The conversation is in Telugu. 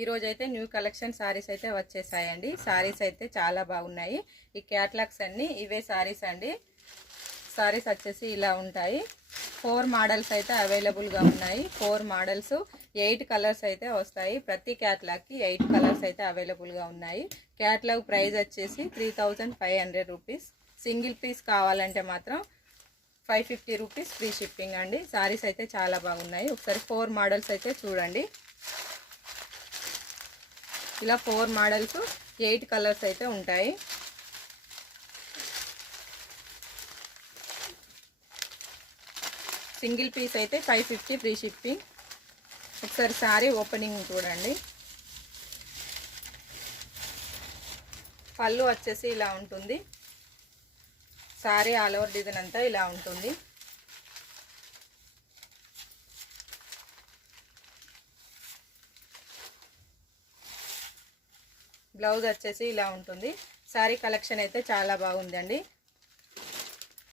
ఈ రోజు అయితే న్యూ కలెక్షన్ సారీస్ అయితే వచ్చేసాయండి. సారీస్ అయితే చాలా బాగున్నాయి. ఈ క్యాటలాగ్స్ అన్ని ఇవే సారీస్ అండి. సారీస్ వచ్చేసి ఇలా ఉంటాయి. 4 మోడల్స్ అయితే అవైలబుల్గా ఉన్నాయి. 4 మోడల్స్ 8 కలర్స్ అయితే వస్తాయి. ప్రతి క్యాటలాగ్కి 8 కలర్స్ అయితే అవైలబుల్గా ఉన్నాయి. క్యాటలాగ్ ప్రైస్ వచ్చేసి 3500 రూపీస్. సింగిల్ పీస్ కావాలంటే మాత్రం 550 రూపీస్ ఫ్రీ షిప్పింగ్ అండి. సారీస్ అయితే చాలా బాగున్నాయి. ఒకసారి 4 మోడల్స్ అయితే చూడండి. ఇలా 4 మోడల్స్ 8 కలర్స్ అయితే ఉంటాయి. సింగిల్ పీస్ అయితే 550 ఫ్రీ షిప్పింగ్. ఒకసారి సారీ ఓపెనింగ్ చూడండి. పళ్ళు వచ్చేసి ఇలా ఉంటుంది. సారీ ఆల్ ఓవర్ డిజైన్ అంతా ఇలా ఉంటుంది. బ్లౌజ్ వచ్చేసి ఇలా ఉంటుంది. సారీ కలెక్షన్ అయితే చాలా బాగుందండి.